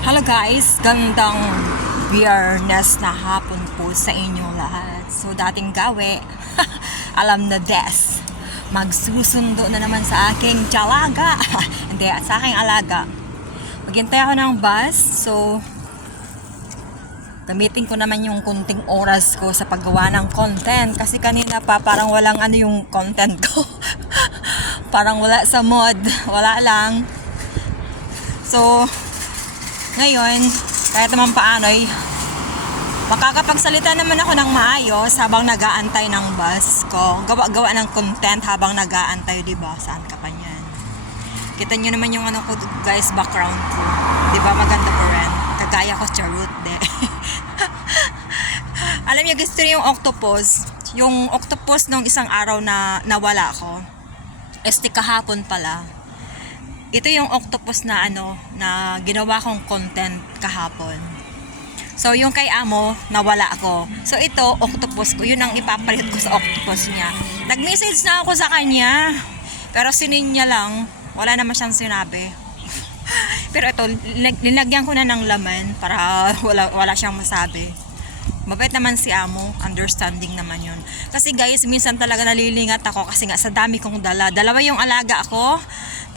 Hello guys, gandang biyernes na hapon po sa inyo lahat. So dating gawe, alam na des, magsusundo na naman sa aking tsalaga. Hindi, sa aking alaga. Maghintay ako ng bus, so gamitin ko naman yung kunting oras ko sa paggawa ng content. Kasi kanina pa parang walang ano yung content ko. parang wala sa mod, wala lang. So, ngayon, kahit naman paano ay makakapagsalita naman ako ng maayos habang nag-aantay ng bus ko. Gawa-gawa ng content habang nag-aantay, di ba? Saan ka pa niyan? Kita niyo naman yung ano ko, guys, background ko. Di ba? Maganda pa rin. Kagaya ko, charut, de. Alam niyo, gusto niyo yung octopus. Yung octopus nung isang araw na nawala ko. Este kahapon pala ito yung octopus na ano na ginawa kong content kahapon. So yung kay Amo nawala ako. So ito octopus ko, yun ang ipapalit ko sa octopus niya. Nag-message na ako sa kanya. Pero sinin niya lang, wala naman siyang sinabi. Pero ito, linag- linagyan ko na ng laman para wala, wala siyang masabi. Mabait naman si Amo, understanding naman yun. Kasi guys, minsan talaga nalilingat ako kasi nga sa dami kong dala. Dalawa yung alaga ako,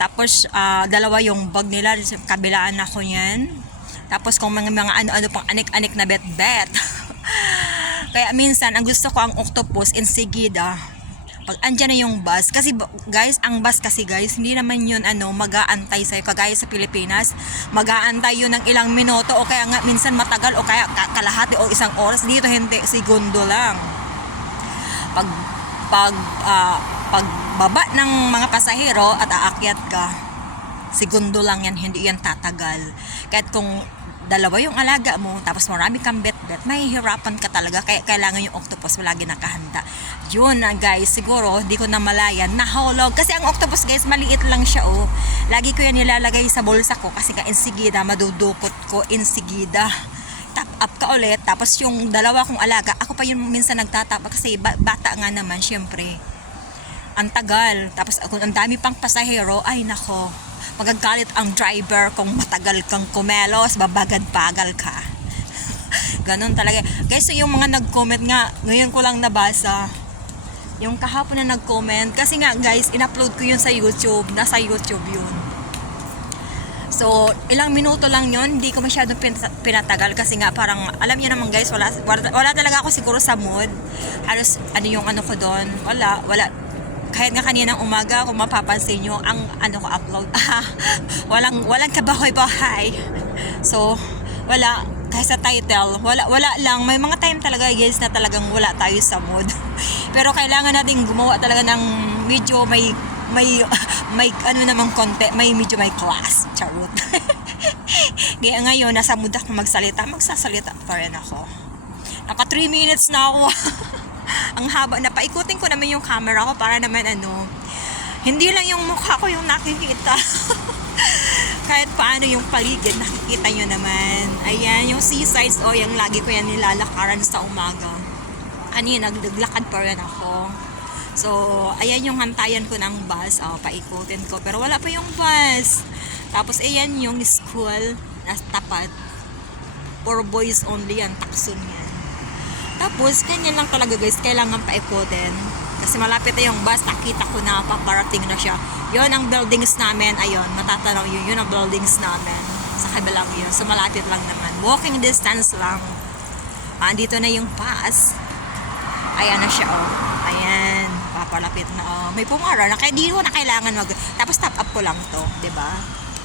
tapos ah, dalawa yung bag nila, kabilaan ako yan. Tapos kung mga, mga ano-ano pang anik-anik na bet-bet. Kaya minsan, ang gusto ko ang octopus insigida. Pag andyan na yung bus, kasi guys, ang bus kasi guys, hindi naman yun ano, mag-aantay sa'yo, kagaya sa Pilipinas, mag-aantay yun ng ilang minuto, o kaya nga minsan matagal, o kaya ka- kalahati o isang oras, dito hindi, segundo lang. Pag, pag, ah, pagbaba ng mga pasahero at aakyat ka, segundo lang yan, hindi yan tatagal. Kahit kung dalawa yung alaga mo, tapos marami kang bet-bet, mahihirapan ka talaga. Kaya kailangan yung octopus lagi nakahanda. Yun na guys, siguro, di ko na malayan, nahulog. Kasi ang octopus guys, maliit lang siya oh. Lagi ko yan nilalagay sa bulsa ko kasi ka insigida, madudukot ko insigida. Tap up ka ulit, tapos yung dalawa kong alaga, ako pa yung minsan nagtatap kasi ba- bata nga naman, syempre ang tagal. Tapos kung ang dami pang pasahero, ay nako, magagalit ang driver kung matagal kang kumelos, babagad-bagal ka. Ganon talaga. Guys, so yung mga nag-comment nga, ngayon ko lang nabasa, yung kahapon na nag-comment, kasi nga guys, in-upload ko yun sa YouTube, nasa YouTube yun. So, ilang minuto lang yun, hindi ko masyadong pin- pinatagal kasi nga parang, alam niyo naman guys, wala, wala, wala talaga ako siguro sa mood. Halos, ano yung ano ko doon, wala, wala. Kahit nga kaninang umaga, kung mapapansin nyo, ang ano ko upload, walang, walang kabahoy-bahay. So, wala, kahit sa title, wala, wala lang. May mga time talaga guys na talagang wala tayo sa mood. Pero kailangan natin gumawa talaga ng medyo may may may ano namang konti, may medyo may class. Charot. Kaya ngayon, nasa mood ako magsalita, magsasalita pa rin ako. Naka 3 minutes na ako. Ang haba na paikutin ko naman yung camera ko para naman ano, hindi lang yung mukha ko yung nakikita. Kahit paano yung paligid, nakikita nyo naman. Ayan, yung seasides, o yung lagi ko yan nilalakaran sa umaga. Kanina, naglakad pa rin ako. So, ayan yung hantayan ko ng bus. Oh, paikutin ko. Pero wala pa yung bus. Tapos, ayan yung school na tapat. For boys only yan. Takson yan. Tapos, ganyan lang talaga guys. Kailangan paikutin. Kasi malapit na yung bus. Nakita ko na paparating na siya. Yon ang buildings namin. Ayun, matatanaw yun. Yun ang buildings namin. Sa kabilang yun. So, malapit lang naman. Walking distance lang. Ah, Andito na yung pass. Ayan na siya, oh. Ayan. Papalapit na, oh. May pumara na. Kaya di ko na kailangan mag... Tapos top up ko lang to, ba